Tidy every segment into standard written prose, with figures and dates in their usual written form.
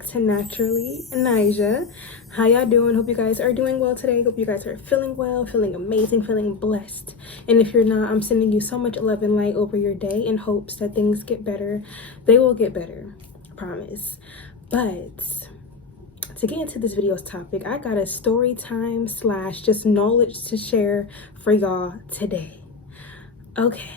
back to Naturally Nija. How y'all doing? Hope you guys are doing well today. Hope you guys are feeling well, feeling amazing, feeling blessed. And if you're not, I'm sending you so much love and light over your day in hopes that things get better. They will get better, I promise. But to get into this video's topic, I got a story time / just knowledge to share for y'all today. Okay.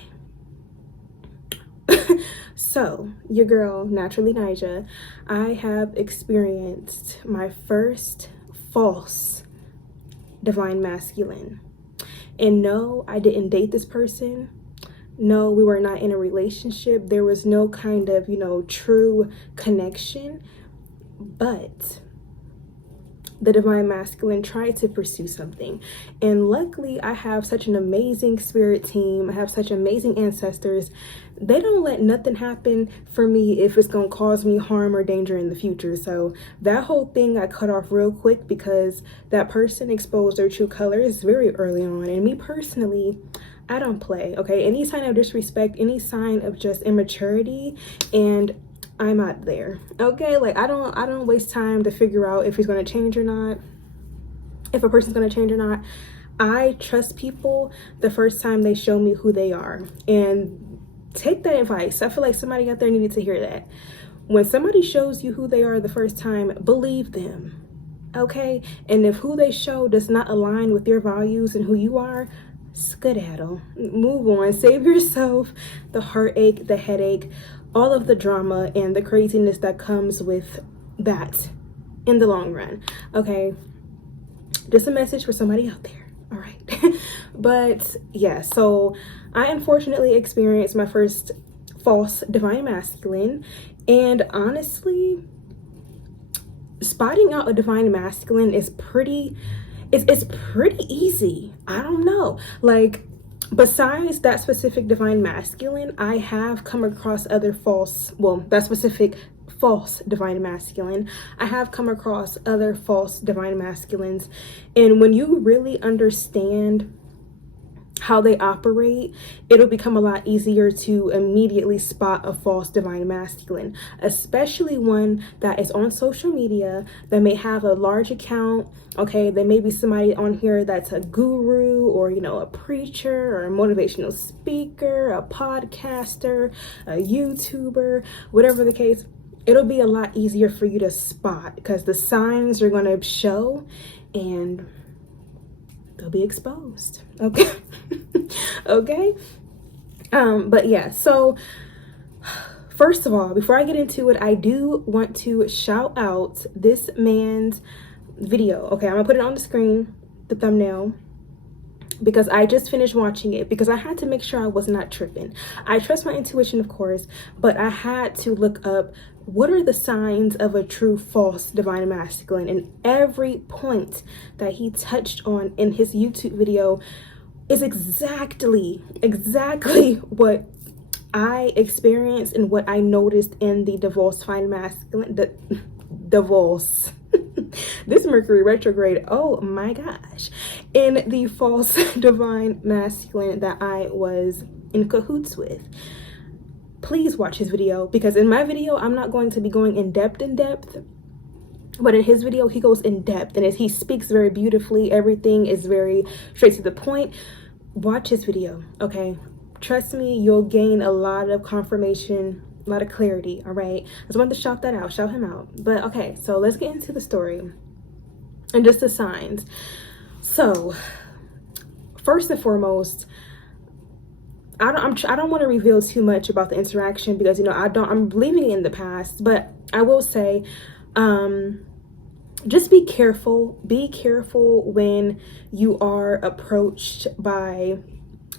So, your girl, Naturally Nija, I have experienced my first false divine masculine. And no, I didn't date this person. No, we were not in a relationship. There was no kind of, true connection. But the divine masculine tried to pursue something. And luckily, I have such an amazing spirit team. I have such amazing ancestors. They don't let nothing happen for me if it's going to cause me harm or danger in the future. So that whole thing I cut off real quick because that person exposed their true colors very early on. And me personally, I don't play, okay? Any sign of disrespect, any sign of just immaturity, and I'm out there, okay? Like I don't waste time to figure out if he's gonna change or not, if a person's gonna change or not. I trust people the first time they show me who they are, and take that advice. I feel like somebody out there needed to hear that. When somebody shows you who they are the first time, believe them, okay? And if who they show does not align with your values and who you are, skedaddle, move on, save yourself the heartache, the headache, all of the drama and the craziness that comes with that in the long run, okay? Just a message for somebody out there, all right? But yeah, so I unfortunately experienced my first false divine masculine, and honestly, spotting out a divine masculine is pretty easy. I don't know, like, besides that specific divine masculine, I have come across other that specific false divine masculine. I have come across other false divine masculines. And when you really understand how they operate, it'll become a lot easier to immediately spot a false divine masculine, especially one that is on social media, that may have a large account, okay? There may be somebody on here that's a guru or, a preacher or a motivational speaker, a podcaster, a YouTuber, whatever the case. It'll be a lot easier for you to spot because the signs are going to show and they'll be exposed, okay? Okay. But yeah, so first of all, before I get into it, I do want to shout out this man's video. Okay, I'm gonna put it on the screen, the thumbnail, because I just finished watching it because I had to make sure I was not tripping. I trust my intuition, of course, but I had to look up what are the signs of a true false divine masculine, and every point that he touched on in his YouTube video is exactly what I experienced and what I noticed in the divine masculine, the divorce. This Mercury retrograde, oh my gosh, in the false divine masculine that I was in cahoots with. Please watch his video, because in my video, I'm not going to be going in depth, but in his video, he goes in depth, and as he speaks very beautifully, everything is very straight to the point. Watch his video, okay? Trust me, you'll gain a lot of confirmation, a lot of clarity, all right? I just wanted to shout him out. But okay, so let's get into the story and just the signs. So first and foremost, I don't want to reveal too much about the interaction because I'm leaving it in the past, but I will say, just be careful when you are approached by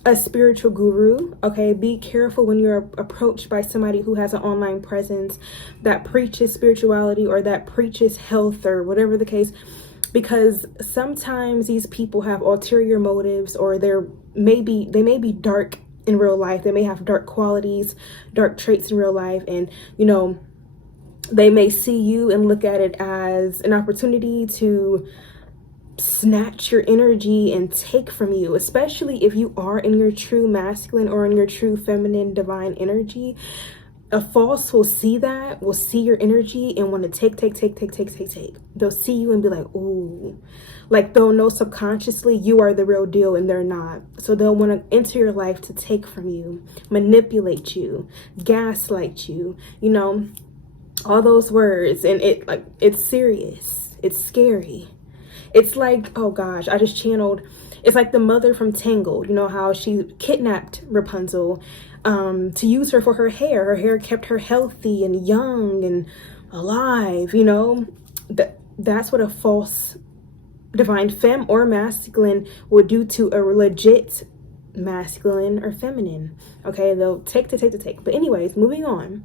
a spiritual guru, okay? Be careful when you're approached by somebody who has an online presence that preaches spirituality or that preaches health or whatever the case, because sometimes these people have ulterior motives, or they may be dark in real life. They may have dark qualities, dark traits in real life, and they may see you and look at it as an opportunity to snatch your energy and take from you, especially if you are in your true masculine or in your true feminine divine energy. A false will see that, will see your energy and want to take. They'll see you and be like, ooh, like they'll know subconsciously you are the real deal and they're not. So they'll want to enter your life to take from you, manipulate you, gaslight you, you know, all those words. And it's serious. It's scary. It's like, oh gosh, I just channeled. It's like the mother from Tangled, you know, how she kidnapped Rapunzel to use her for her hair. Her hair kept her healthy and young and alive, you know. That's what a false divine femme or masculine would do to a legit masculine or feminine. Okay, they'll take. But anyways, moving on.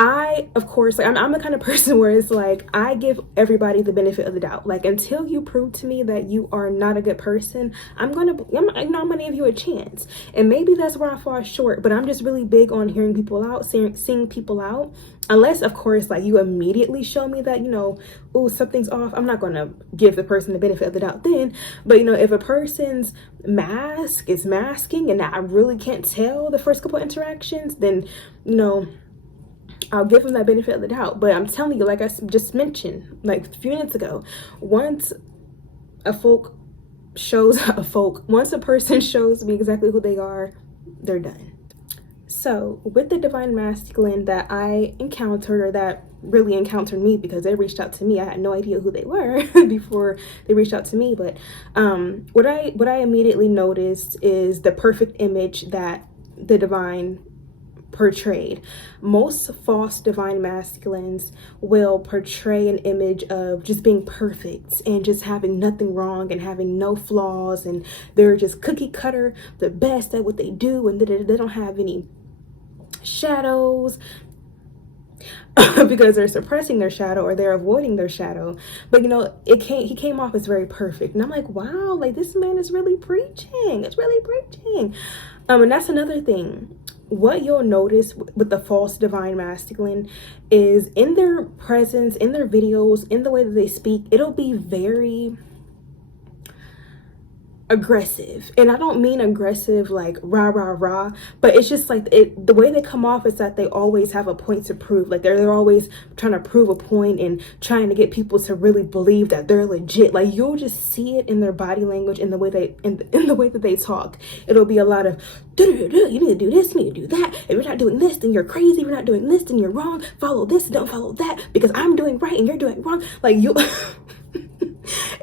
I, of course, like I'm the kind of person where it's like I give everybody the benefit of the doubt. Like until you prove to me that you are not a good person, I'm gonna give you a chance. And maybe that's where I fall short. But I'm just really big on hearing people out, seeing people out. Unless, of course, like you immediately show me that, you know, oh, something's off. I'm not gonna give the person the benefit of the doubt then. But you know, if a person's mask is masking and I really can't tell the first couple interactions, then you know, I'll give them that benefit of the doubt. But I'm telling you, like I just mentioned like a few minutes ago, once a person shows me exactly who they are, they're done. So with the divine masculine that I encountered, or that really encountered me because they reached out to me, I had no idea who they were before they reached out to me. But what I immediately noticed is the perfect image that the divine portrayed. Most false divine masculines will portray an image of just being perfect and just having nothing wrong and having no flaws, and they're just cookie cutter, the best at what they do, and they don't have any shadows because they're suppressing their shadow or they're avoiding their shadow. But you know, he came off as very perfect, and I'm like, wow, like this man is really preaching. It's really preaching. And that's another thing. What you'll notice with the false divine masculine is in their presence, in their videos, in the way that they speak, it'll be very aggressive. And I don't mean aggressive like rah rah rah, but it's just like the way they come off is that they always have a point to prove. Like they're always trying to prove a point and trying to get people to really believe that they're legit. Like you'll just see it in their body language, in the way in the way that they talk. It'll be a lot of you need to do this, you need to do that. If you're not doing this, then you're crazy. If you're not doing this, then you're wrong. Follow this, don't follow that, because I'm doing right and you're doing wrong. Like you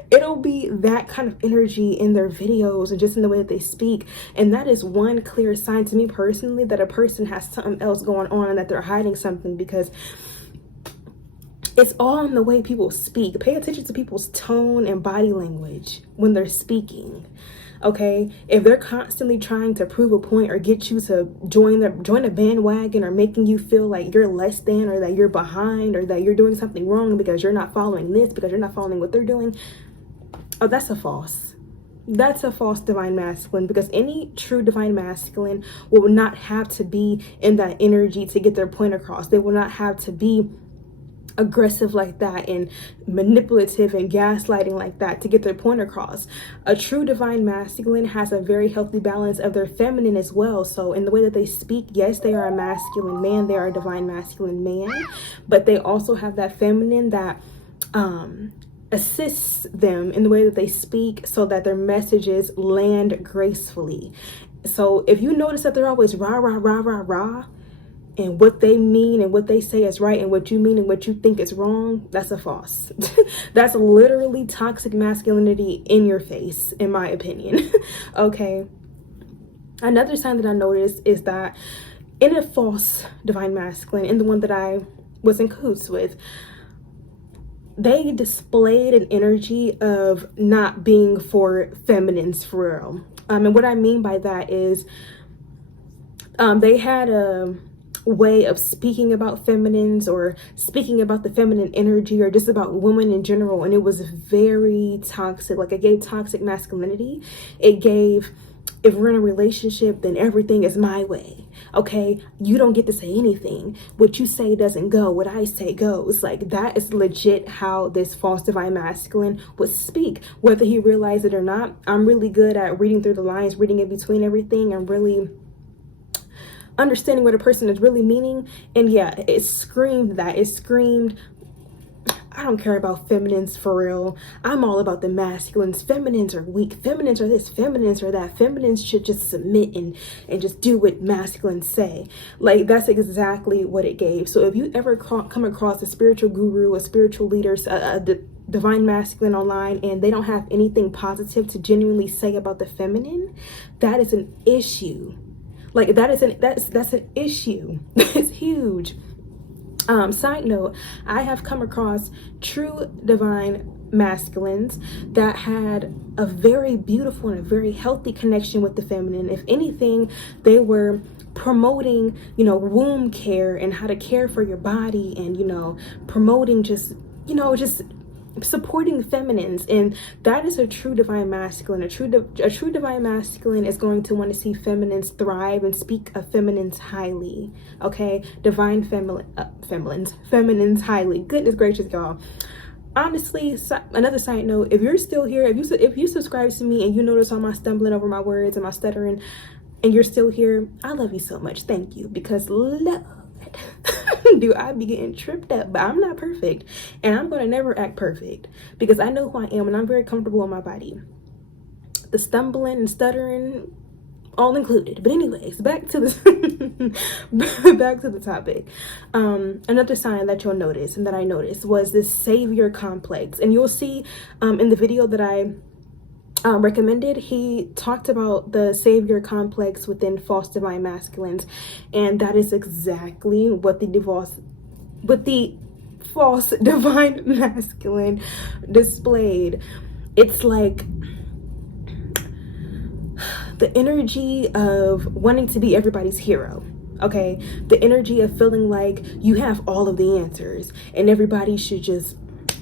it'll be that kind of energy in their videos and just in the way that they speak. And that is one clear sign to me personally that a person has something else going on, that they're hiding something, because it's all in the way people speak. Pay attention to people's tone and body language when they're speaking. Okay, if they're constantly trying to prove a point or get you to join a bandwagon, or making you feel like you're less than, or that you're behind, or that you're doing something wrong because you're not following this, because you're not following what they're doing, oh, that's a false divine masculine. Because any true divine masculine will not have to be in that energy to get their point across. They will not have to be aggressive like that and manipulative and gaslighting like that to get their point across. A true divine masculine has a very healthy balance of their feminine as well. So in the way that they speak, yes, they are a masculine man, they are a divine masculine man, but they also have that feminine that assists them in the way that they speak, so that their messages land gracefully. So if you notice that they're always rah rah rah rah rah, and what they mean and what they say is right, and what you mean and what you think is wrong, that's a false. That's literally toxic masculinity in your face, in my opinion. Okay. Another sign that I noticed is that in a false divine masculine, in the one that I was in cahoots with, they displayed an energy of not being for feminines for real. And what I mean by that is they had a way of speaking about feminines, or speaking about the feminine energy, or just about women in general, and it was very toxic. Like it gave toxic masculinity. It gave, if we're in a relationship, then everything is my way. Okay, you don't get to say anything. What you say doesn't go. What I say goes. Like that is legit how this false divine masculine would speak, whether he realized it or not. I'm really good at reading through the lines, reading in between everything, and really understanding what a person is really meaning. And yeah, it screamed that. It screamed, I don't care about feminines for real. I'm all about the masculines. Feminines are weak. Feminines are this. Feminines are that. Feminines should just submit and just do what masculines say. Like, that's exactly what it gave. So if you ever come across a spiritual guru, a spiritual leader, a divine masculine online, and they don't have anything positive to genuinely say about the feminine, that is an issue. Like, that's an issue. It's huge. Side note, I have come across true divine masculines that had a very beautiful and a very healthy connection with the feminine. If anything, they were promoting, womb care and how to care for your body, and, promoting just supporting feminines. And that is a true divine masculine. A true divine masculine is going to want to see feminines thrive and speak of feminines highly. Okay, divine feminines highly. Goodness gracious, y'all. Honestly, another side note, if you're still here, if you subscribe to me and you notice all my stumbling over my words and my stuttering, and you're still here, I love you so much. Thank you. Because Lord, do I be getting tripped up? But I'm not perfect, and I'm gonna never act perfect, because I know who I am and I'm very comfortable in my body. The stumbling and stuttering, all included. But anyways, back to the topic. Another sign that you'll notice, and that I noticed, was this savior complex. And you'll see in the video that I recommended, he talked about the savior complex within false divine masculines, and that is exactly what the false divine masculine displayed. It's like the energy of wanting to be everybody's hero. Okay, the energy of feeling like you have all of the answers and everybody should just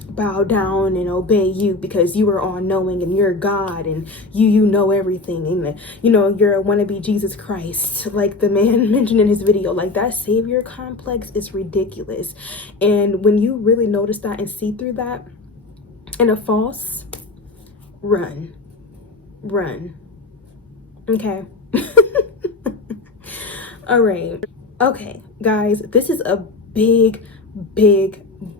bow down and obey you because you are all knowing and you're God and you know everything, and you're a wannabe Jesus Christ, like the man mentioned in his video. Like, that savior complex is ridiculous. And when you really notice that and see through that in a false, run. Okay. All right. Okay, guys, this is a big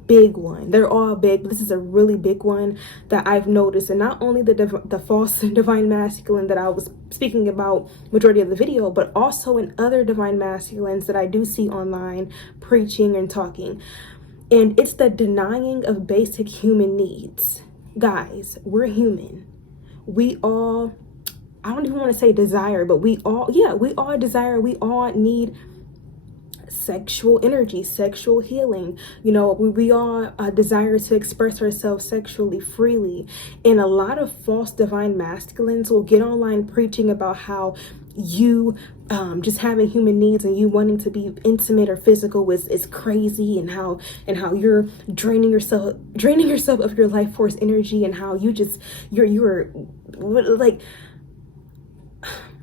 one. They're all big, but this is a really big one that I've noticed. And not only the false divine masculine that I was speaking about majority of the video, but also in other divine masculines that I do see online preaching and talking. And it's the denying of basic human needs. Guys, we're human. We all, I don't even want to say desire, but we all desire, we all need sexual energy, sexual healing. We all desire to express ourselves sexually freely. And a lot of false divine masculines will get online preaching about how you just having human needs and you wanting to be intimate or physical is crazy, and how you're draining yourself of your life force energy, and how you're like,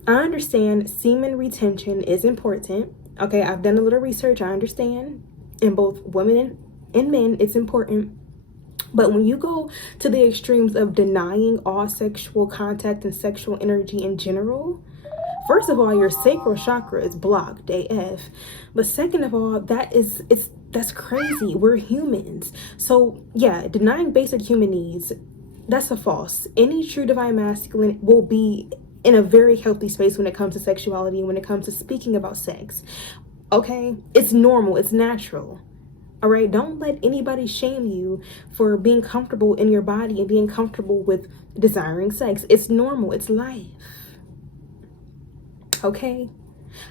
I understand semen retention is important. Okay, I've done a little research. I understand in both women and men it's important. But when you go to the extremes of denying all sexual contact and sexual energy in general, first of all, your sacral chakra is blocked AF. But second of all, that's crazy. We're humans. So yeah, denying basic human needs, that's a false. Any true divine masculine will be in a very healthy space when it comes to sexuality and when it comes to speaking about sex. Okay, it's normal, it's natural. All right, don't let anybody shame you for being comfortable in your body and being comfortable with desiring sex. It's normal, it's life. Okay,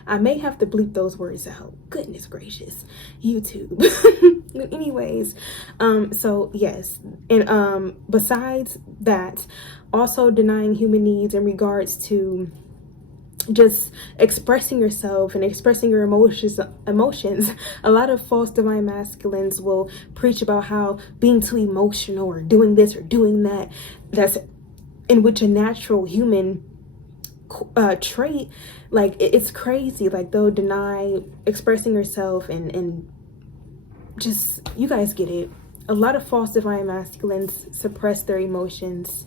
I may have to bleep those words out. Goodness gracious, YouTube. But anyways, so yes, and besides that, also denying human needs in regards to just expressing yourself and expressing your emotions. A lot of false divine masculines will preach about how being too emotional or doing this or doing that, that's in which a natural human trait, like it's crazy. Like, they'll deny expressing yourself and just, you guys get it. A lot of false divine masculines suppress their emotions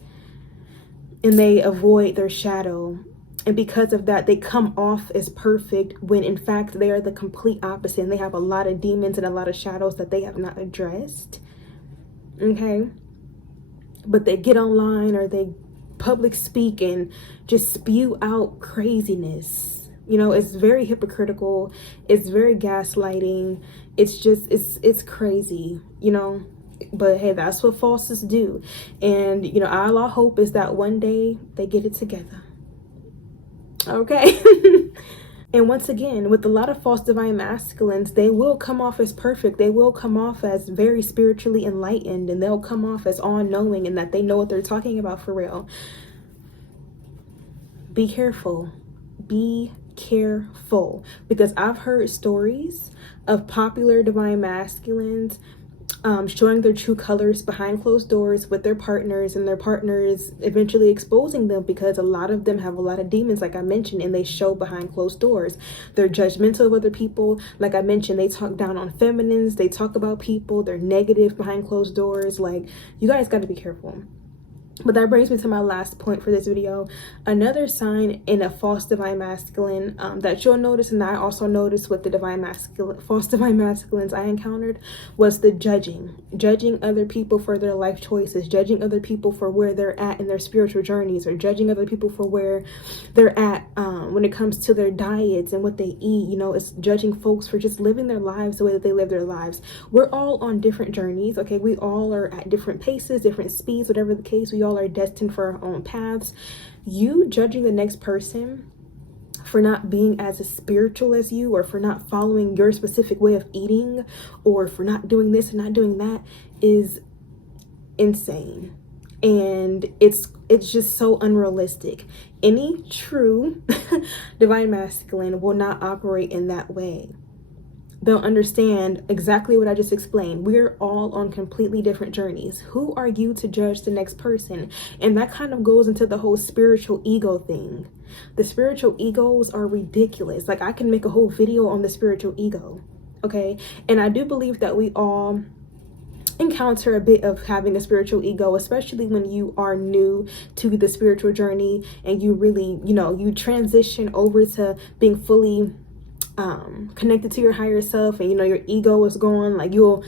and they avoid their shadow. And because of that, they come off as perfect when in fact they are the complete opposite, and they have a lot of demons and a lot of shadows that they have not addressed. Okay? But they get online or they public speak and just spew out craziness. You know, it's very hypocritical. It's very gaslighting. It's just, it's crazy, you know. But hey, that's what falses do. And, you know, our hope is that one day they get it together. Okay. And once again, with a lot of false divine masculines, they will come off as perfect. They will come off as very spiritually enlightened, and they'll come off as all-knowing and that they know what they're talking about for real. Be careful. Be careful. Because I've heard stories of popular divine masculines showing their true colors behind closed doors with their partners, and their partners eventually exposing them because a lot of them have a lot of demons, like I mentioned, and they show behind closed doors. They're judgmental of other people. Like I mentioned, they talk down on feminines. They talk about people. They're negative behind closed doors. Like, you guys got to be careful. But that brings me to my last point for this video. Another sign in a false divine masculine that you'll notice, and I also noticed with the false divine masculines I encountered, was the judging other people for their life choices, judging other people for where they're at in their spiritual journeys, or judging other people for where they're at when it comes to their diets and what they eat. You know, it's judging folks for just living their lives the way that they live their lives. We're all on different journeys, okay? We all are at different paces, different speeds, whatever the case. We all are destined for our own paths. You judging the next person for not being as spiritual as you, or for not following your specific way of eating, or for not doing this and not doing that, is insane. And it's just so unrealistic. Any true divine masculine will not operate in that way. They'll understand exactly what I just explained. We're all on completely different journeys. Who are you to judge the next person? And that kind of goes into the whole spiritual ego thing. The spiritual egos are ridiculous. Like, I can make a whole video on the spiritual ego, okay? And I do believe that we all encounter a bit of having a spiritual ego, especially when you are new to the spiritual journey and you really, you know, you transition over to being fully connected to your higher self, and you know your ego is gone. Like your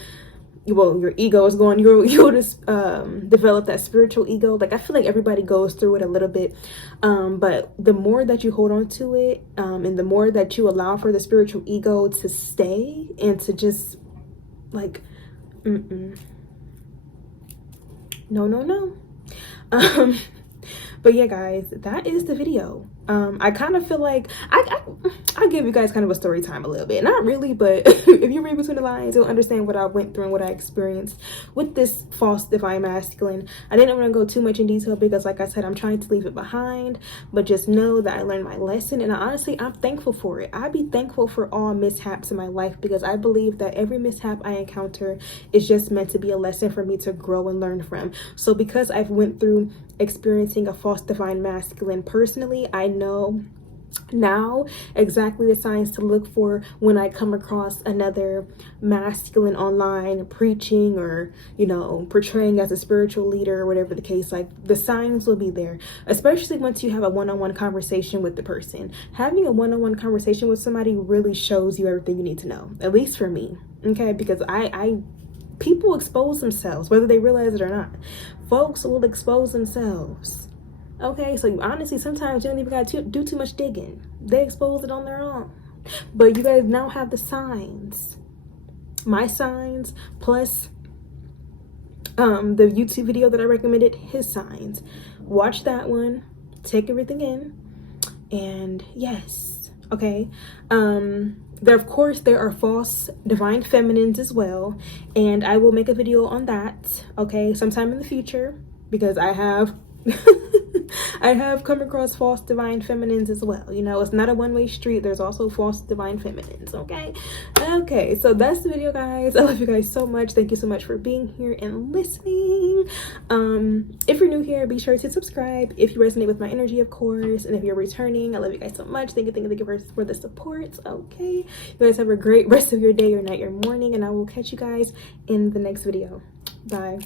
ego is gone. You'll just develop that spiritual ego. Like, I feel like everybody goes through it a little bit, but the more that you hold on to it, and the more that you allow for the spiritual ego to stay and to just like no. But yeah, guys, that is the video. I kind of feel like I give you guys kind of a story time a little bit. Not really, but if you read between the lines, you'll understand what I went through and what I experienced with this false divine masculine. I didn't want to go too much in detail because, like I said, I'm trying to leave it behind. But just know that I learned my lesson, and honestly, I'm thankful for it. I'd be thankful for all mishaps in my life, because I believe that every mishap I encounter is just meant to be a lesson for me to grow and learn from. So because I've went through experiencing a false divine masculine personally, I know now exactly the signs to look for when I come across another masculine online preaching, or, you know, portraying as a spiritual leader, or whatever the case. Like, the signs will be there, especially once you have a one-on-one conversation with the person. Having a one-on-one conversation with somebody really shows you everything you need to know, at least for me, okay? Because people expose themselves, whether they realize it or not. Folks will expose themselves. Okay, so honestly, sometimes you don't even got to do too much digging. They expose it on their own. But you guys now have the signs. My signs, plus the YouTube video that I recommended, his signs. Watch that one. Take everything in. And yes, okay. Of course, there are false divine feminines as well, and I will make a video on that, okay, sometime in the future, because I have I have come across false divine feminines as well. You know, it's not a one-way street. There's also false divine feminines, okay? Okay, so that's the video, guys. I love you guys so much. Thank you so much for being here and listening. If you're new here, be sure to subscribe if you resonate with my energy, of course. And if you're returning, I love you guys so much. Thank you for the support, okay? You guys have a great rest of your day, your night, your morning, and I will catch you guys in the next video. Bye.